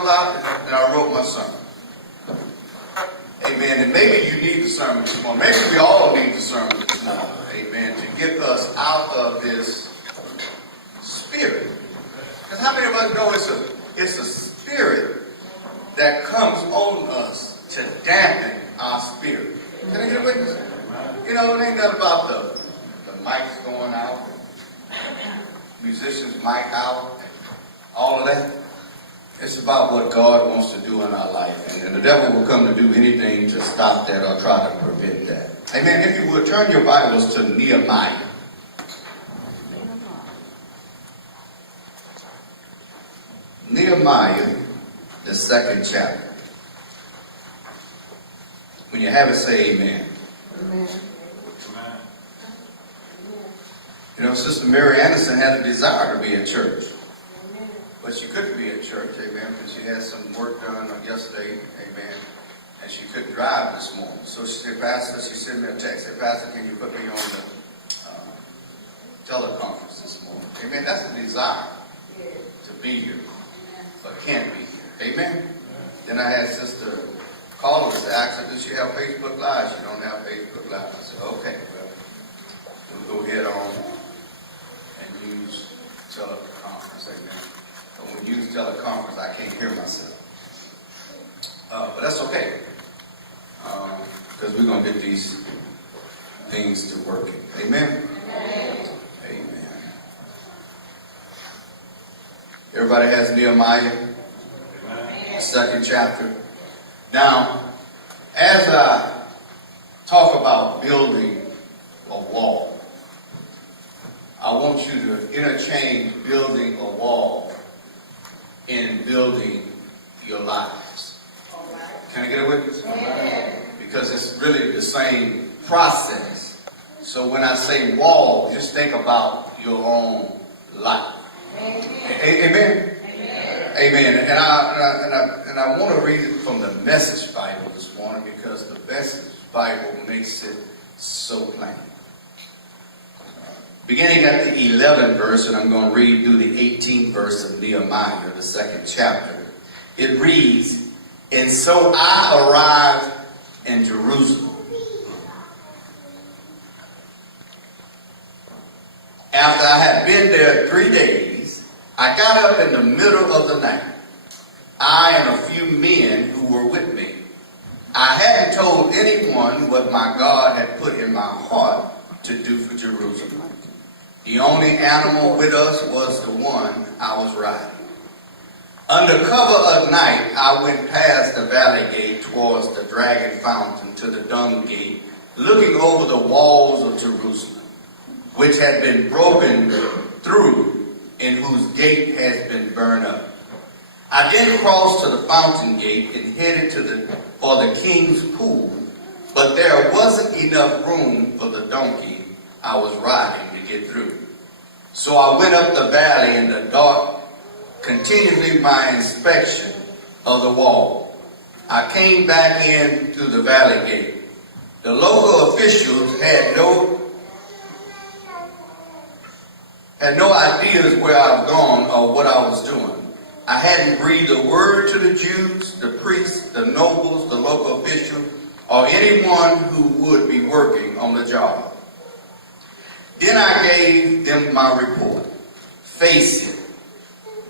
a lot, and I wrote my sermon. Amen. And maybe you need the sermon this morning. Maybe we all need the sermon this morning. Amen. To get us out of this spirit. Because how many of us know it's a spirit that comes on us to dampen our spirit? Can I get a witness? You know, it ain't nothing about the mics going out, musicians mic out, all of that. It's about what God wants to do in our life. And the devil will come to do anything to stop that or try to prevent that. Amen. If you would, turn your Bibles to Nehemiah. Nehemiah, the 2nd chapter. When you have it, say amen. Amen. You know, Sister Mary Anderson had a desire to be at church. But she couldn't be at church, amen, because she had some work done yesterday, amen, and she couldn't drive this morning. So she said, Pastor, she sent me a text, said, Pastor, can you put me on the teleconference this morning? Amen. That's a desire to be here, but can't be here. Amen. Then I had Sister Carla to ask her, does she have Facebook Live? She don't have Facebook Live. I said, okay, well, we'll go ahead on and use teleconference, amen. But when you use teleconference, I can't hear myself. But that's okay. Because we're going to get these things to working. Amen? Amen. Amen. Everybody has Nehemiah, the 2nd chapter. Now, as I talk about building a wall, I want you to interchange building a wall in building your lives. Can I get a witness? Because it's really the same process. So when I say wall, just think about your own life. Amen? Amen. And I want to read it from the Message Bible this morning because the Message Bible makes it so plain. Beginning at the 11th verse, and I'm going to read through the 18th verse of Nehemiah, the 2nd chapter. It reads, and so I arrived in Jerusalem. After I had been there 3 days, I got up in the middle of the night, I and a few men who were with me. I hadn't told anyone what my God had put in my heart to do for Jerusalem. The only animal with us was the one I was riding. Under cover of night, I went past the valley gate towards the dragon fountain to the dung gate, looking over the walls of Jerusalem, which had been broken through and whose gate has been burned up. I then crossed to the fountain gate and headed for the king's pool, but there wasn't enough room for the donkey I was riding to get through. So I went up the valley in the dark, continuing my inspection of the wall. I came back in through the valley gate. The local officials had no ideas where I've gone or what I was doing. I hadn't breathed a word to the Jews, the priests, the nobles, the local officials, or anyone who would be working on the job. Then I gave them my report. Face it,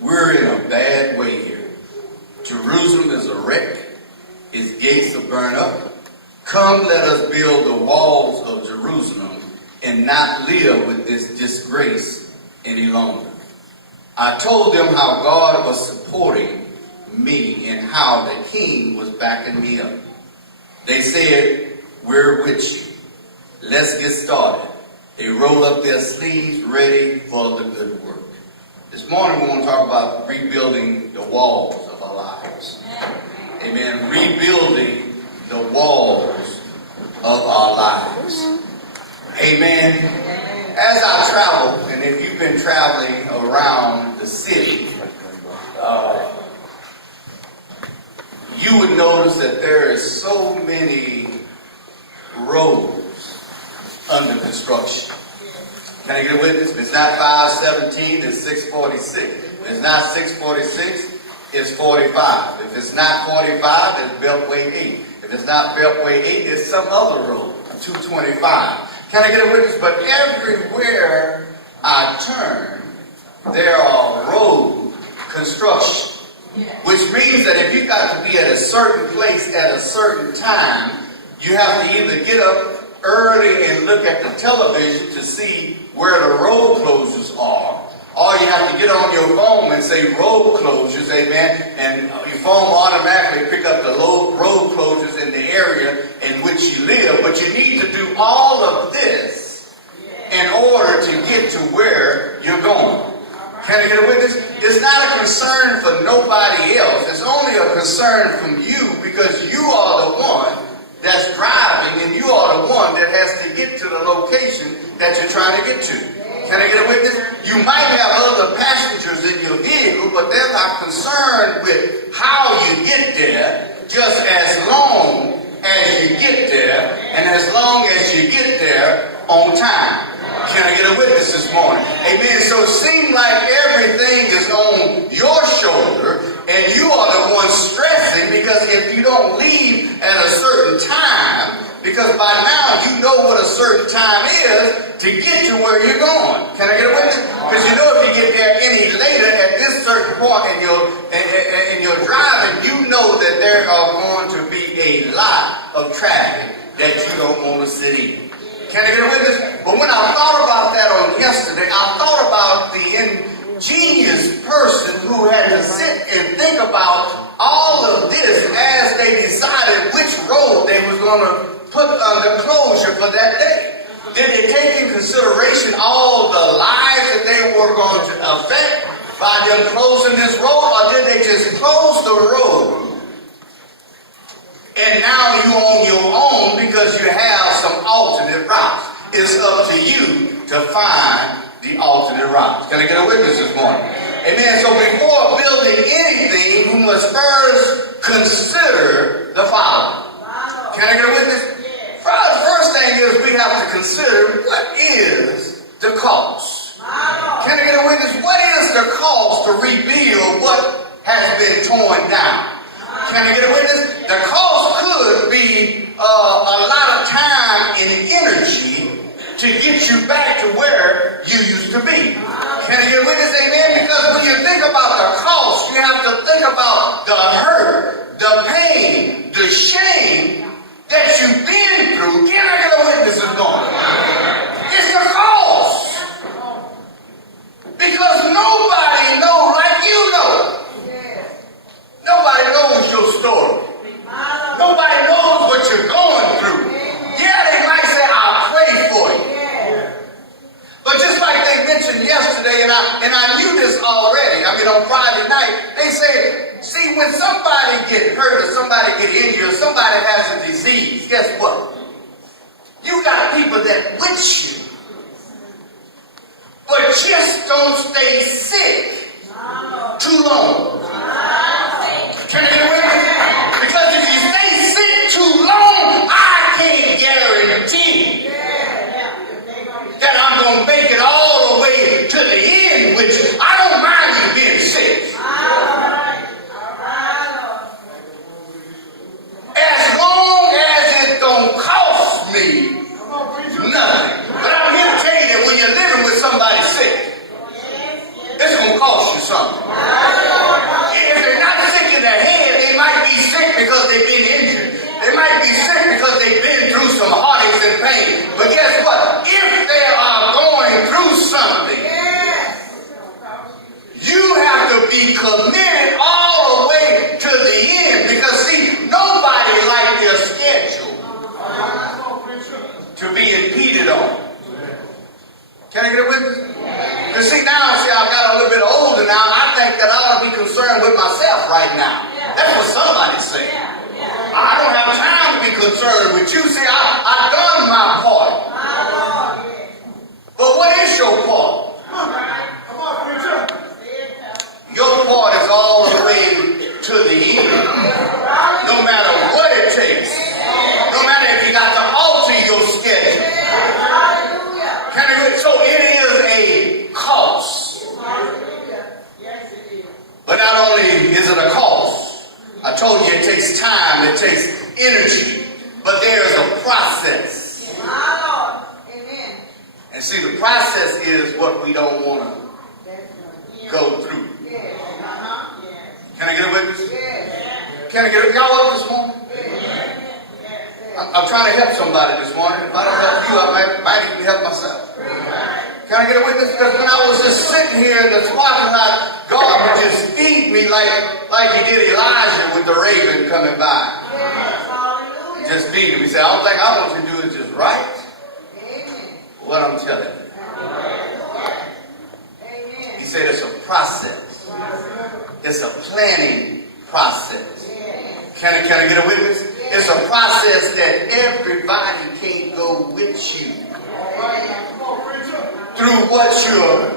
we're in a bad way here. Jerusalem is a wreck. Its gates are burned up. Come, let us build the walls of Jerusalem and not live with this disgrace any longer. I told them how God was supporting me and how the king was backing me up. They said, we're with you. Let's get started. They roll up their sleeves ready for the good work. This morning we want to talk about rebuilding the walls of our lives. Amen. Rebuilding the walls of our lives. Amen. As I travel, and if you've been traveling around the city, you would notice that there is so many roads under construction. Can I get a witness? It's not 517, it's 646. It's not 646, it's 45. If it's not 45, it's Beltway 8. If it's not Beltway 8, it's some other road, 225. Can I get a witness? But everywhere I turn, there are road construction. Which means that if you got to be at a certain place at a certain time, you have to either get up early and look at the television to see where the road closures are, or you have to get on your phone and say road closures, amen, and your phone automatically pick up the road closures in the area in which you live. But you need to do all of this in order to get to where you're going. Can I get a witness? It's not a concern for nobody else. It's only a concern from you, because you are the one that's driving, and you are the one that has to get to the location that you're trying to get to. Can I get a witness? You might have other passengers in your vehicle, but they're not concerned with how you get there, just as long as you get there, and as long as you get there on time. Can I get a witness this morning? Amen. So it seems like everything is on your shoulder, and you are the one stressing, because if you don't leave at a certain time, because by now you know what a certain time is to get to where you're going. Can I get a witness? Because you know if you get there any later at this certain point in your driving, you know that there are going to be a lot of traffic that you don't want to sit in. Can I get a witness? But when I thought about that on yesterday, I thought about the ingenious person who had to sit and think about all of this as they decided which road they was going to put under closure for that day. Did they take in consideration all the lives that they were going to affect by them closing this road, or did they just close the road and now you on your own because you have some alternate routes? It's up to you to find the alternate routes. Can I get a witness this morning? Amen. So before building anything, we must first consider the following. Can I get a witness? The first thing is we have to consider, what is the cost? Can I get a witness? What is the cost to rebuild what has been torn down? Can I get a witness? The cost could be a lot of time and energy to get you back to where you used to be. Can I get a witness? Amen? Because when you think about the cost, you have to think about the hurt, the pain, the shame that you've been through. Can I get a witness this morning? It's the cost. Because nobody knows like you know. Nobody knows your story. Nobody knows what you're going through. Yeah, they might say, I'll pray for you. But just like they mentioned yesterday, and I knew this already, on Friday night, they said, see, when somebody get hurt or somebody get injured or somebody has a disease, guess what? You got people that with you, but just don't stay sick too long. Can I get a witness? Because if you stay sick too long, I can't guarantee that I'm going to make it all the way to the end, which I don't mind you being sick. As long as it don't cost me nothing. But I'm here to tell you that when you're living with somebody sick, it's going to cost you something. If they're not sick in their head, they might be sick because they've been injured. They might be sick because they've been through some heartaches and pain. But guess what? If they are going through something, you have to be committed all the way to the end. Because see, nobody likes their schedule to be impeded on. Can I get a witness? Because see, now, I got a little bit older now, I think that I ought to be concerned with myself right now. That's what somebody's saying. I don't have time to be concerned with you. See, I've done my part. But what is your part? Your part is all the way to the end. No matter what it takes. No matter if you got to alter your schedule. So it is a cost. But not only is it a told you it takes time, it takes energy, but there is a process. My Lord. Amen. And see, the process is what we don't want to go through. Yes. Can I get a witness? Yes. Can I get y'all up this morning? I'm trying to help somebody this morning. If I don't help you, I might even help myself. Can I get a witness? Because when I was just sitting here in the parking lot, God would just feed me like he did Elijah with the raven coming by. Yes. Just feeding me. He said, I don't think I want you to do is just right what I'm telling you. He said it's a process. It's a planning process. Can I get a witness? It's a process that everybody can't go with you through what you're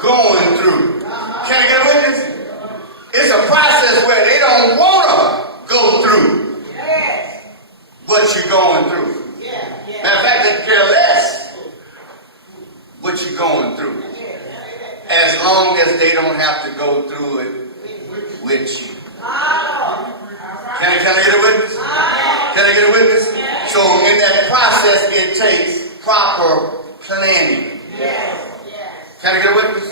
going through. Can I get a witness? It's a process where they don't want to go through what you're going through. Matter of fact, they care less what you're going through, as long as they don't have to go through it with you. Can I get a witness? Can I get a witness? So in that process, it takes proper planning. Can I get a witness?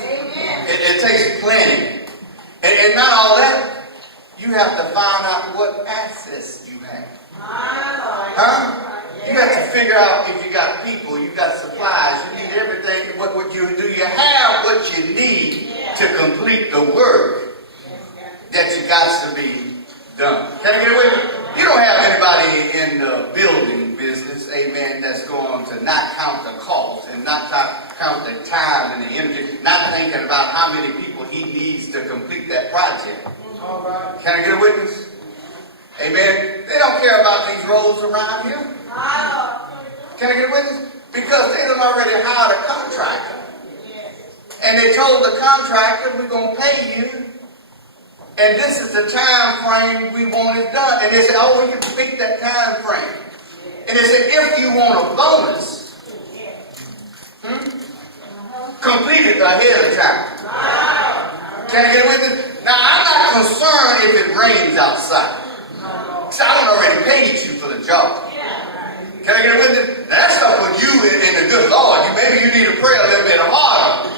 It takes planning. And not all that, you have to find out what assets you have. Huh? You have to figure out if you got people, you got supplies, you need everything. What you do, you have what you need to complete the work that you got to be done. Can I get away with it? You don't have anybody in the building business, amen, that's going to not count the cost and not count the time and the energy, not thinking about how many people he needs to complete that project. Can I get a witness? Amen. They don't care about these roads around here. Can I get a witness? Because they done already hired a contractor. And they told the contractor, we're going to pay you. And this is the time frame we want it done. And they said, oh, we can pick that time frame. And they said, if you want a bonus, complete it ahead of time. Can I get with it? Now, I'm not concerned if it rains outside. Because I done already paid you for the job. Can I get with it? Now, that's up with you and the good Lord. Maybe you need to pray a little bit harder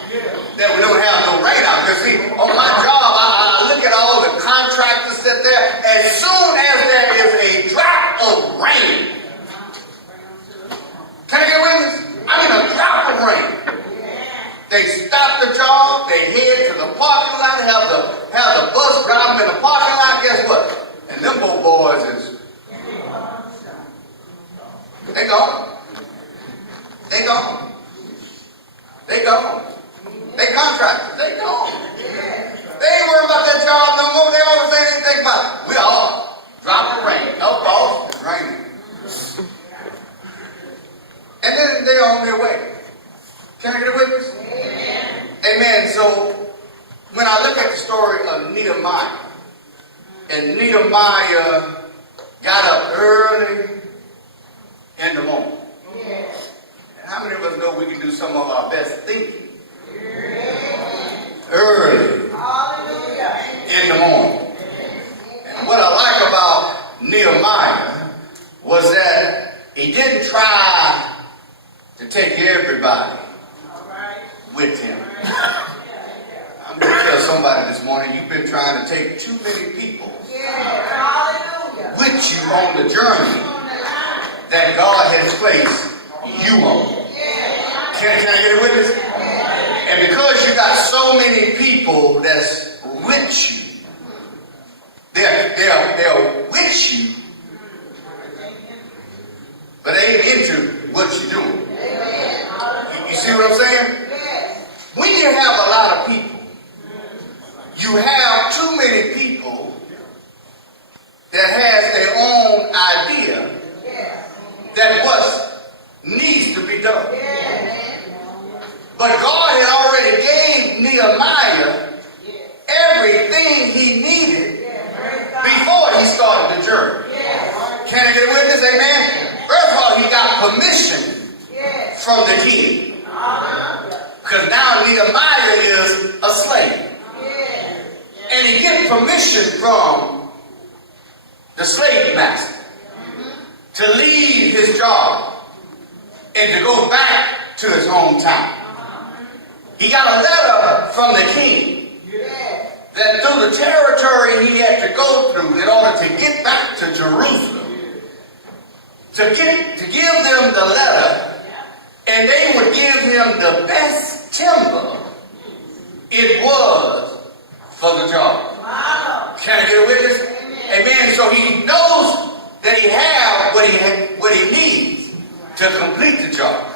that we don't have no rain out. Because see, on my job, I look at all the contractors that there. As soon as there is a drop of rain, can I get with this? I mean a drop of rain. They stop the job, they head to the parking lot, have the bus drive them in the parking lot. Guess what? And them old boys is they gone. They gone. They gone. They contractors. They gone. They ain't worried about that job no more. They always say anything about it. We all drop the rain. No boss, it's raining. And then they're on their way. Can I get a witness? Amen. So when I look at the story of Nehemiah, and Nehemiah got up early in the morning. And how many of us know we can do some of our best thinking early in the morning? And what I like about Nehemiah was that he didn't try to take everybody with him. I'm going to tell somebody this morning, you've been trying to take too many people with you on the journey that God has placed you on. Can I get a witness? And because you got so many people that's with you, they're with you, but they ain't into what you're doing. You see what I'm saying? When you have a lot of people, you have too many people that has their own idea that what needs to be done. But God had already gave Nehemiah everything he needed before he started the journey. Can I get a witness? Amen? First of all, he got permission from the king. Because now Nehemiah is a slave. And he gets permission from the slave master, to leave his job and to go back to his hometown. He got a letter from the king that through the territory he had to go through in order to get back to Jerusalem, to give them the letter, and they would give him the best timber it was for the job. Can I get a witness? Amen. So he knows that he has what he needs to complete the job.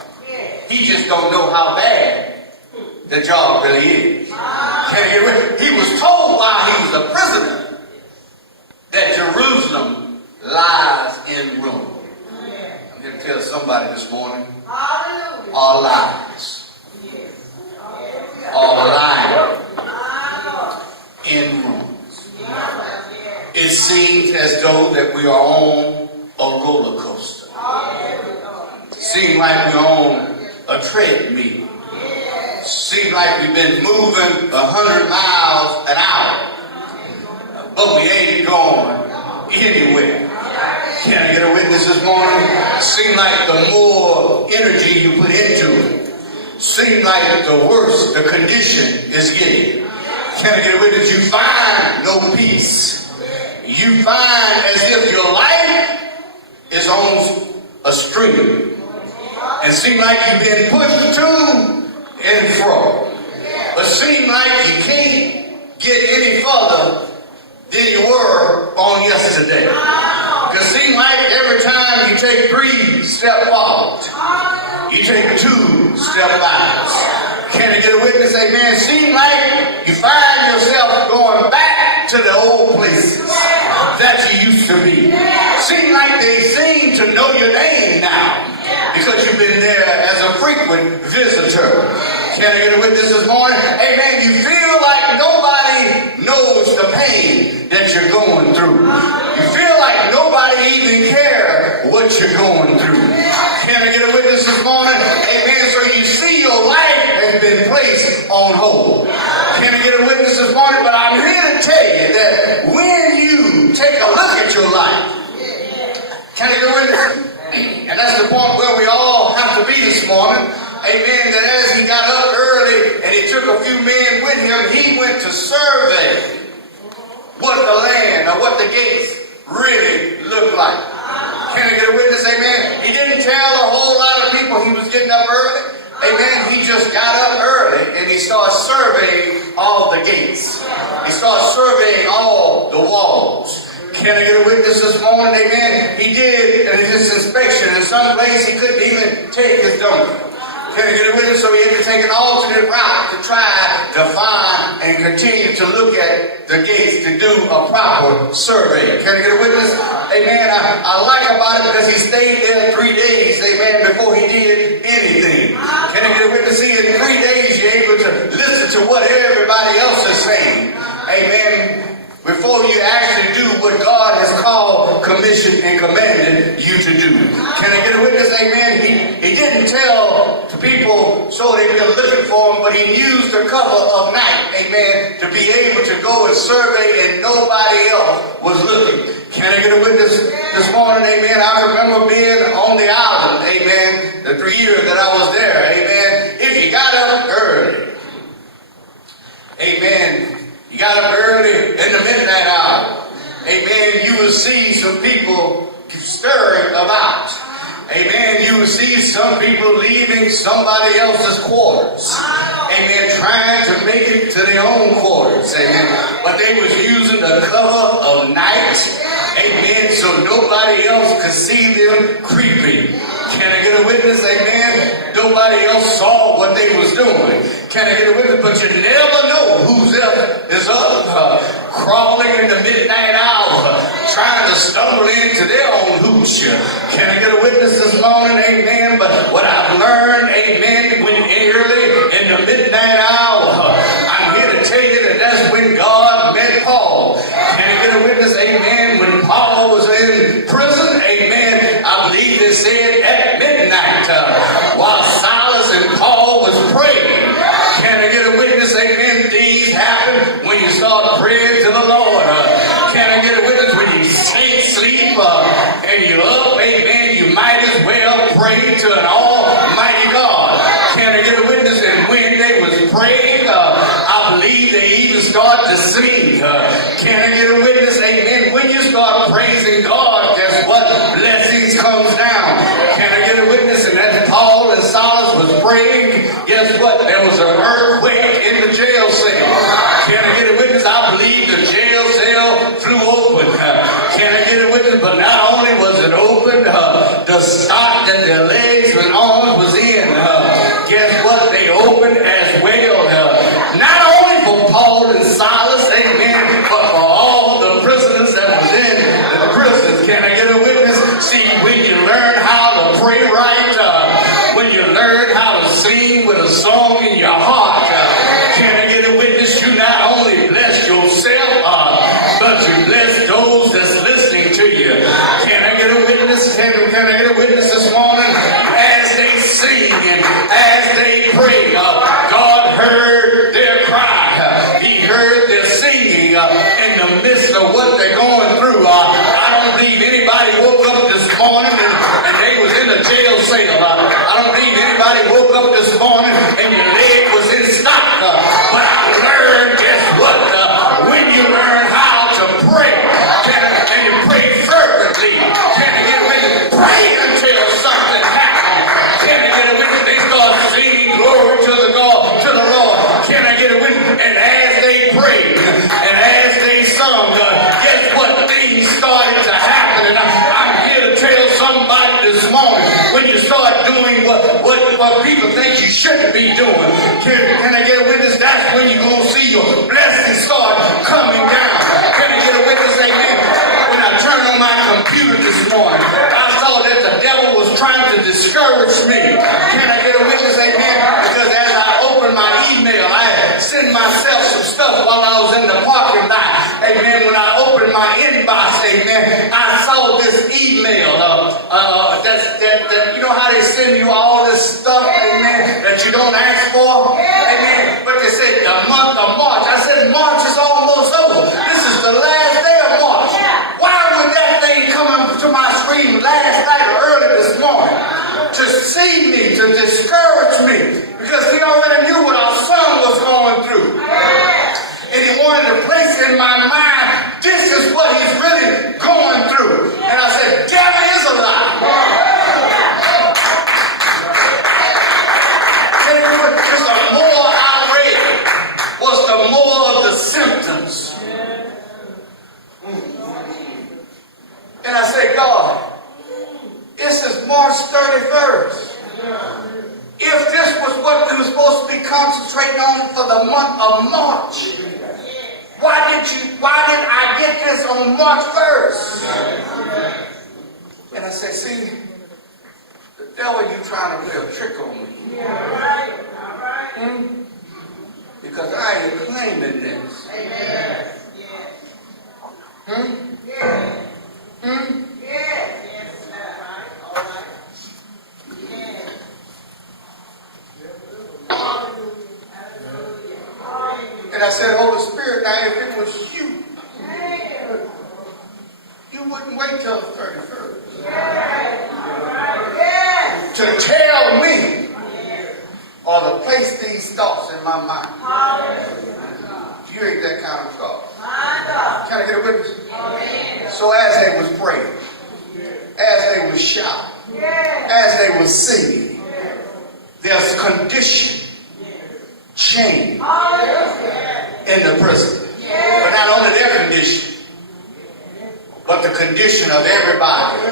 He just don't know how bad the job really is. Can I get a witness? He was told while he was a prisoner that Jerusalem lies in ruin. I'm here to tell somebody this morning, all lies, all lying in ruins. It seems as though that we are on a roller coaster. It seems like we're on a treadmill. Seems like we've been moving 100 miles an hour, but we ain't going anywhere. Can I get a witness this morning? Seems like the more energy you put into it, seems like the worse the condition is getting. Can I get a witness? You find no peace. You find as if your life is on a string, and seems like you've been pushed to and fro, but seem like you can't get any further than you were on yesterday. Because seem like every time you take 3 steps forward, you take 2 steps backwards. Can I get a witness? Amen. Seem like you find yourself going back to the old places that you used to be. Seem like they seem to know your name now, because you've been there as a frequent visitor. Can I get a witness this morning? Amen. You feel like nobody knows the pain that you're going through. You feel like nobody even cares what you're going through. Can I get a witness this morning? Amen. So you see your life has been placed on hold. Can I get a witness this morning? But I'm here to tell you that when you take a look at your life, can I get a witness? And that's the point where we all have to be this morning. Amen. That as he got up early and he took a few men with him, he went to survey what the land or what the gates really looked like. Can I get a witness? Amen. He didn't tell a whole lot of people he was getting up early. Amen. He just got up early and he started surveying all the gates. He started surveying all the walls. Can I get a witness this morning? Amen. He did his inspection. In some place he couldn't even take his donkey. Can I get a witness? So he had to take an alternate route to try to find and continue to look at the gates to do a proper survey. Can I get a witness? Amen. I like about it because he stayed there 3 days, amen, before he did anything. Can I get a witness? See, in 3 days you're able to listen to what everybody else is saying. Amen. Before you actually do what God has called, commissioned, and commanded you to do. Can I get a witness? Amen. He didn't tell the people so they were looking for him, but he used the cover of night, amen, to be able to go and survey and nobody else was looking. Can I get a witness this morning? Amen. I remember being on the island, amen, the 3 years that I was there, amen. If you got up early, amen, you got up early in the midnight hour, amen, you will see some people stirring about. Amen. You will see some people leaving somebody else's quarters. Amen. Trying to make it to their own quarters. Amen. But they was using the cover of night. Amen. So nobody else could see them creeping. Can I get a witness? Amen. Nobody else saw what they was doing. Can I get a witness? But you never know who's up is up crawling in the midnight hour, trying to stumble into their own hooch. Can I get a witness this morning? Amen. But what I've learned, amen, when early in the midnight hour, I'm here to tell you that that's when God met Paul. Can I get a witness? Amen. When Paul was in prison, amen, I believe they said at midnight, while Silas and Paul was praying. Can I get a witness? Amen. Things happen when you start praying to the Lord. Can I get a witness? When you sense praying to an almighty God. Can I get a witness? And when they was praying, I believe they even started to sing. Can I get a witness? Amen. When you start praising God, guess what? Blessings comes down. Can I get a witness? And as Paul and Silas was praying, guess what? There was an earthquake in the jail cell. Can I get a witness? I believe the jail cell flew open. Can I get a witness? But not only was it open, the stock that their legs and arms was in, guess what? They opened as well. Not only for Paul and Silas, amen, but for all the prisoners that was in the prisons. Can I get a witness? See, when you learn how to pray right, when you learn how to sing with a song in your heart, can I get a witness? You not only bless yourself, but you bless those that's listening to you. Can I get a witness? Can I get a witness this morning? As they sing and as they pray, God heard their cry. He heard their singing in the midst of what they're going through. I don't believe anybody woke up this morning and they was in a jail cell. I don't believe anybody woke up this morning and your leg was in stock. But I learned, guess what? When you learn how to pray, and you pray fervently, can I get a witness? Pray until something happens. Can I get a witness? They start singing glory to the Lord. Can I get a witness? And as they prayed and as they sung, guess what? Things started to happen. And I'm here to tell somebody this morning, when you start doing what people think you shouldn't be doing, can I get a witness? That's when you're going to see your blessings start coming down. Can I get a witness? Amen. When I turned on my computer this morning, I saw that the devil was trying to discourage me. Can I get a witness? Amen. Because as I opened my email, I sent myself some stuff while I was in the parking lot. Amen. When I opened my inbox, amen, I saw this email. That you know how they send you all this stuff, amen, that you don't ask for, amen. But they said the month of March. I said March is almost over. This is the last day of March. Why would that thing come to my screen last night or early this morning to see me, to discourage me? Because he already knew what our son was going through. And he wanted to place in my mind, this is what he's really going through. And I said, devil is a lie. Just the more I read was the more of the symptoms. And I said, God, this is March 31st. If this was what we were supposed to be concentrating on for the month of March, why did I get this on March 1st? And I said, see, the devil, you trying to play a trick on me. Because I ain't claiming this. And I said, Holy Spirit, now if it was you, you wouldn't wait till the 31st to tell me or to place these thoughts in my mind. You ain't that kind of God. Can I get a witness? So as they was praying, as they was shouting, as they was singing, there's condition change in the prison. But not only their condition, but the condition of everybody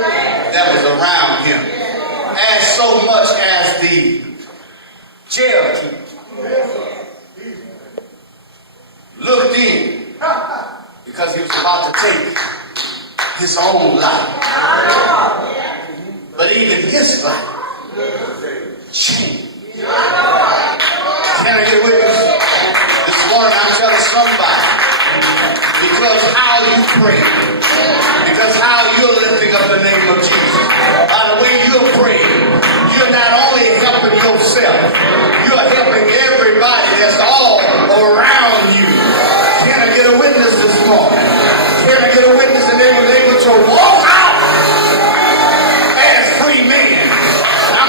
that was around him. As so much as the jail keeper looked in, because he was about to take his own life. But even his life changed. Can I get a witness? This morning I'm telling somebody, because how you pray, because how you're lifting up the name of Jesus, by the way you're praying, you're not only helping yourself, you're helping everybody that's all around you. Can I get a witness this morning? Can I get a witness? And they were able to walk out as free men. I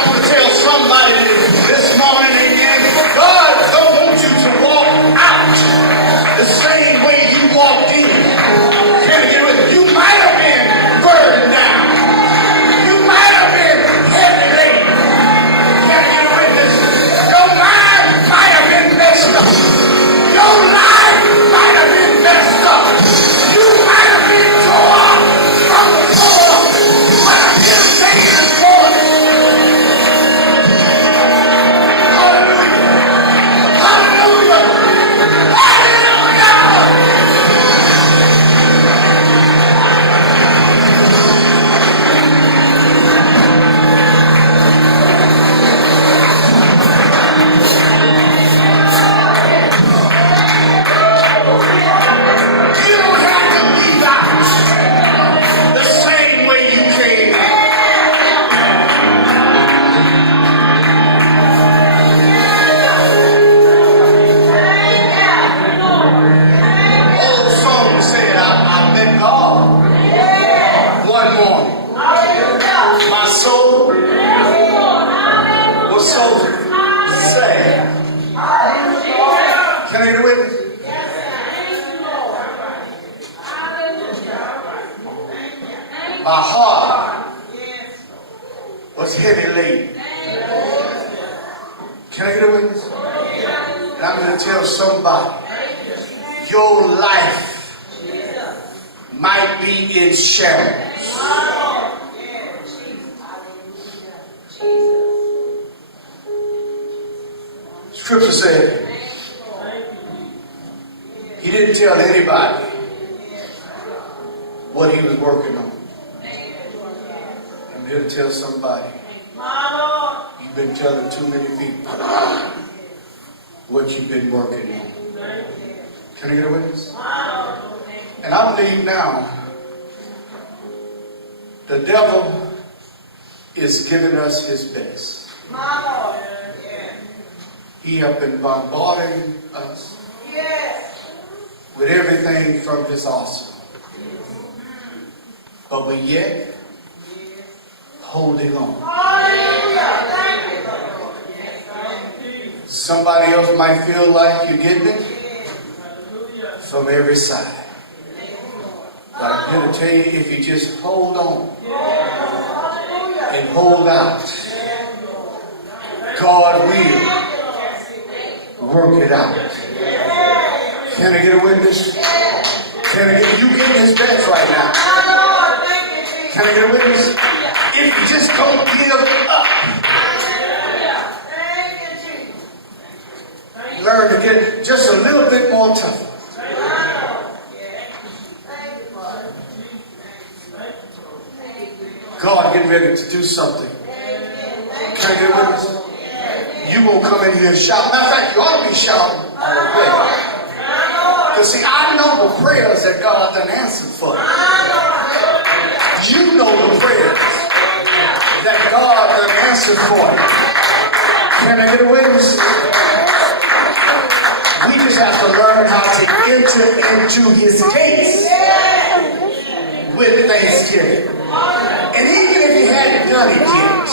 My heart was heavy laden. Can I get a witness? And I'm going to tell somebody, your life might be in shambles. Scripture said, he didn't tell anybody what he was working on. I'm here to tell somebody, you've been telling too many people what you've been working on. Can I get a witness? And I believe now, the devil is giving us his best. He has been bombarding us with everything from his arsenal. But we're yet holding on. Somebody else might feel like you're getting it from every side. But I'm here to tell you, if you just hold on and hold out, God will work it out. Can I get a witness? Can I get, you getting his best right now? Can I get a witness? If you just don't give up, learn to get just a little bit more tough. God getting ready to do something. Can I get a witness? You won't come in here and shout. Matter of fact, you ought to be shouting already. Because see, I know the prayers that God done answered for. You know the prayers that God done answered for. Can I get a witness? We just have to learn how to enter into his gates with thanksgiving. And even if he hadn't done it yet,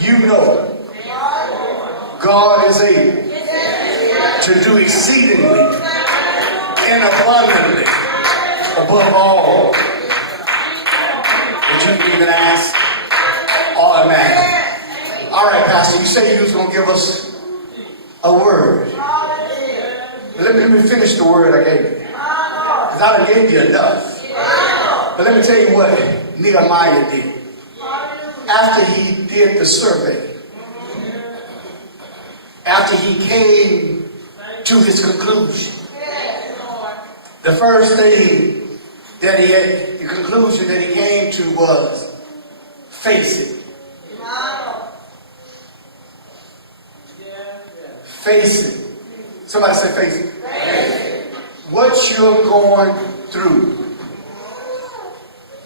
you know God is able to do exceedingly and abundantly above all that you can even ask or imagine. All right, Pastor, you say you was going to give us a word. Let me finish the word I gave you. Because I done gave you enough. But let me tell you what Nehemiah did. After he did the survey, after he came to his conclusion, the first thing that he had, the conclusion that he came to was, face it. Face it. Somebody say face it. What you're going through.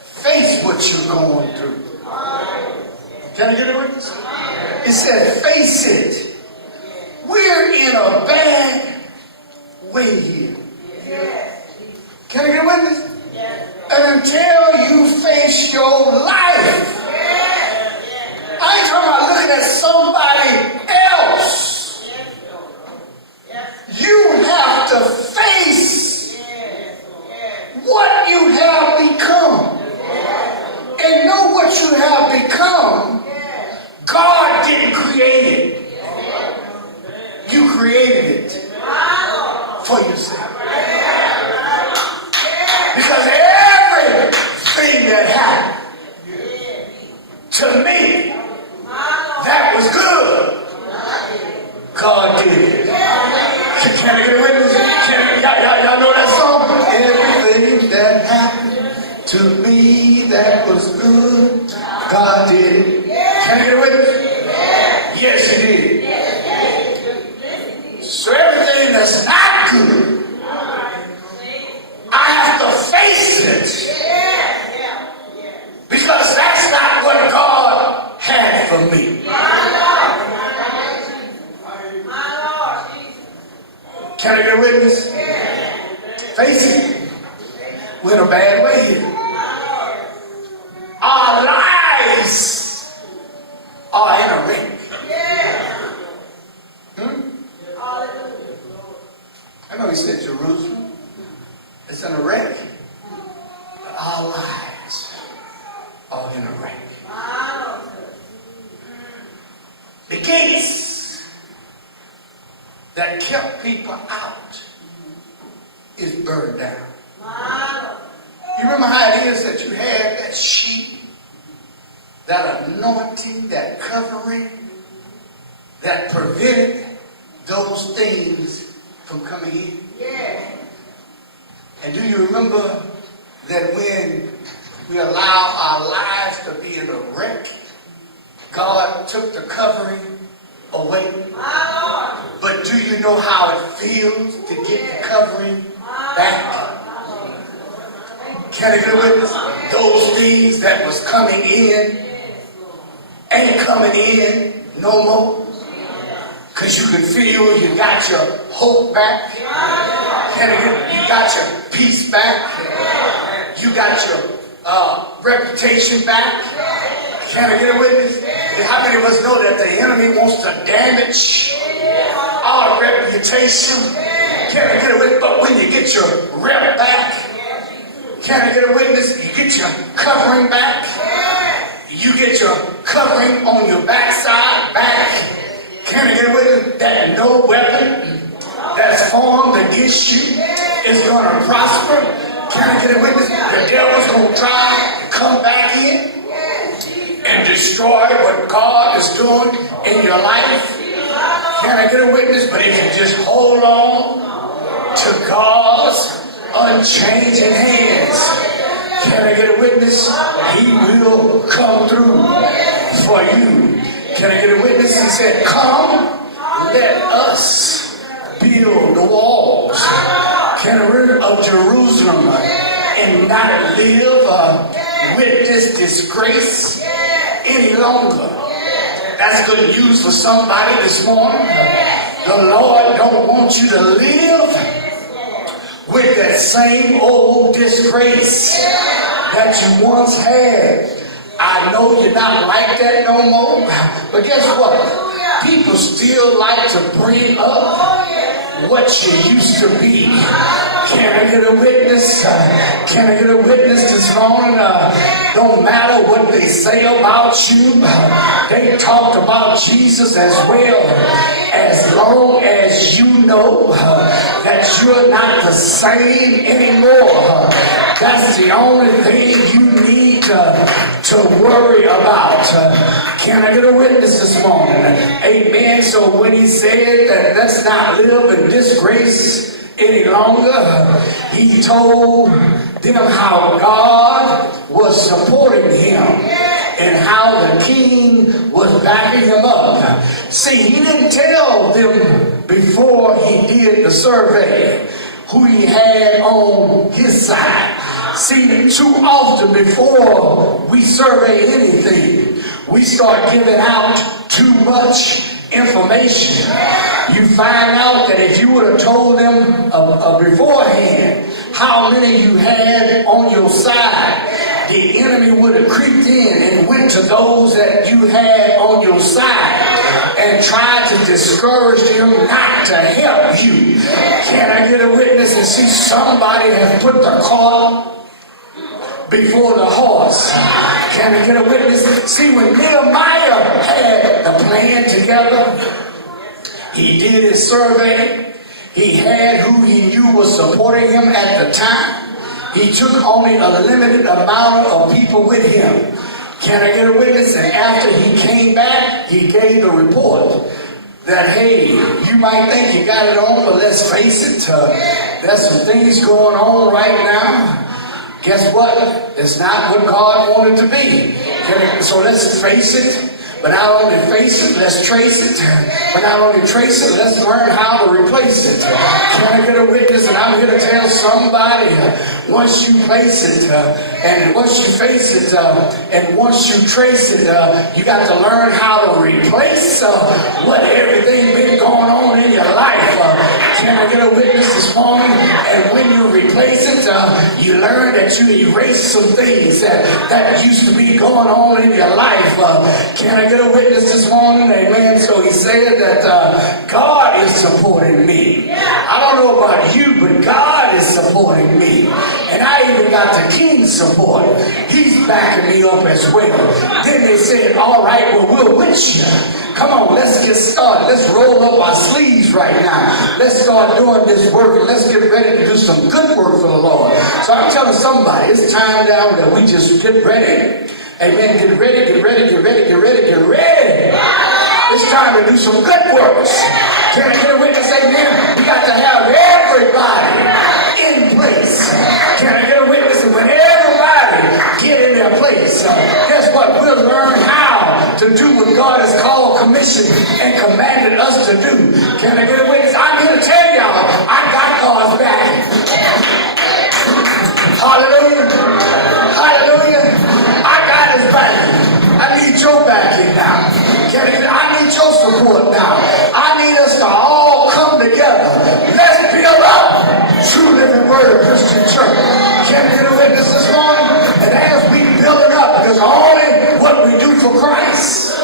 Face what you're going through. Can I get it with this? It said, face it. We're in a bad way here. Can I get with this? And until you face your life, I ain't talking about looking at somebody else. You have to face what you have become. And know what you have become. God didn't create it. You created it for yourself. Because everything that happened to me that was good, God did it. Can I get a witness? Y'all know that song? Everything that happened to me that was good, God did it. Can I get a witness? Yes, he did. So everything that's not good, I have to face it. Because that's not what God had for me. Can I get a witness? Face it. We're in a bad way here. Our lives are in a wreck. I know he said Jerusalem. It's in a wreck. our lives are in a wreck. The gates that kept people out is burned down. You remember how it is that you had that sheep, that anointing, that covering, that prevented those things from coming in? Yeah. And do you remember that when we allow our lives to be in a wreck, God took the covering away? But do you know how it feels to get the covering back? Can I get a witness? Those things that was coming in ain't coming in no more. Because you can feel you got your hope back. Can I get, you got your peace back. You got your reputation back. Can I get a witness? How many of us know that the enemy wants to damage our reputation? Can I get a witness? But when you get your rep back, can I get a witness? You get your covering back. You get your covering on your backside back. Can I get a witness? That no weapon that's formed against you is going to prosper. Can I get a witness? The devil's going to try to come back in and destroy what God is doing in your life. Can I get a witness? But if you just hold on to God's unchanging hands, can I get a witness? He will come through for you. Can I get a witness? He said, come, let us build the walls. Can I rid of Jerusalem and not live with this disgrace any longer? That's good news for somebody this morning. The Lord don't want you to live with that same old disgrace that you once had. I know you're not like that no more, but guess what? People still like to bring up what you used to be. Can I get a witness? Can I get a witness this morning? Don't matter what they say about you. They talked about Jesus as well. As long as you know that you're not the same anymore, that's the only thing you need to worry about. Can I get a witness this morning? Amen. So when he said that let's not live in disgrace any longer, he told them how God was supporting him and how the king was backing him up. See, he didn't tell them before he did the survey who he had on his side. See, too often before we survey anything, we start giving out too much information. You find out that if you would have told them beforehand how many you had on your side, the enemy would have creeped in and went to those that you had on your side and tried to discourage them not to help you. Can I get a witness and see somebody has put the cart before the horse? Can I get a witness? See, when Nehemiah had the plan together, he did his survey. He had who he knew was supporting him at the time. He took only a limited amount of people with him. Can I get a witness? And after he came back, he gave the report that, hey, you might think you got it on, but let's face it, there's some things going on right now. Guess what? It's not what God wanted to be. So let's face it. But not only face it, let's trace it. But not only trace it, let's learn how to replace it. Can I get a witness? And I'm here to tell somebody, once you place it, and once you face it, and once you trace it, you got to learn how to replace what everything been going on in your life. Can I get a witness this morning? And when you replace it, you learn that you erase some things that used to be going on in your life. Can I get a witness this morning? Amen. So he said that God is supporting me. I don't know about you, but God is supporting me. And And I even got the king's support. He's backing me up as well. Then they said, all right, well, we're with you. Come on, let's get started. Let's roll up our sleeves right now. Let's start doing this work and let's get ready to do some good work for the Lord. So I'm telling somebody, it's time now that we just get ready. Amen. Get ready, get ready, get ready, get ready, get ready. It's time to do some good works. Can I get a witness? Amen. We got to have everybody in place. Can I get a witness? And when everybody get in their place, guess what? We'll learn how to do what God has called, commissioned, and commanded us to do. Can I get a witness? I'm here to tell y'all, I got God's back. Hallelujah. Hallelujah. I got his back. I need your backing now. I need your support now. I need us to all come together. Let's build up True Living Word Christian Church. Can I get a witness this morning? And as we build it up, because only what we do for Christ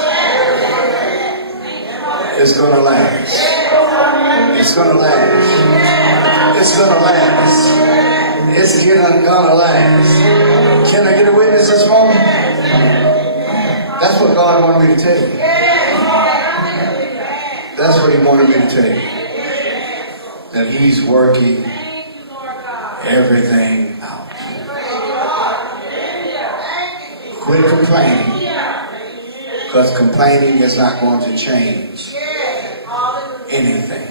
is going to last. It's going to last. It's going to last. It's going to last. Can I get a witness this morning? That's what God wanted me to tell you. That's what he wanted me to tell you. That he's working everything out. Quit complaining. Because complaining is not going to change anything.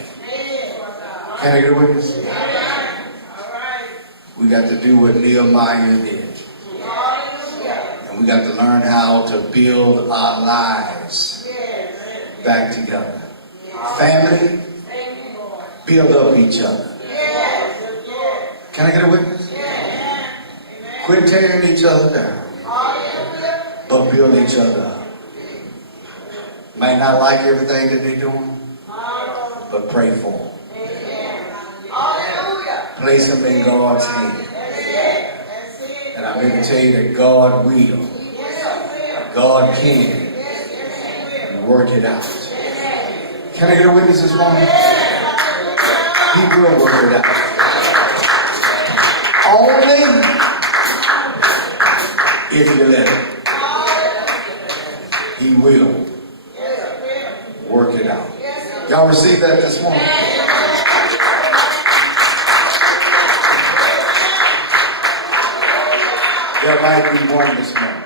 Can I get a witness? We got to do what Nehemiah did. And we got to learn how to build our lives back together. Family, build up each other. Can I get a witness? Quit tearing each other down, but build each other up. Might not like everything that they're doing, but pray for them. Place them in God's hand. And I'm here to tell you that God will, God can work it out. Can I get a witness this morning? He will work it out. Only if you let him. He will work it out. Y'all receive that this morning? There might be one this morning.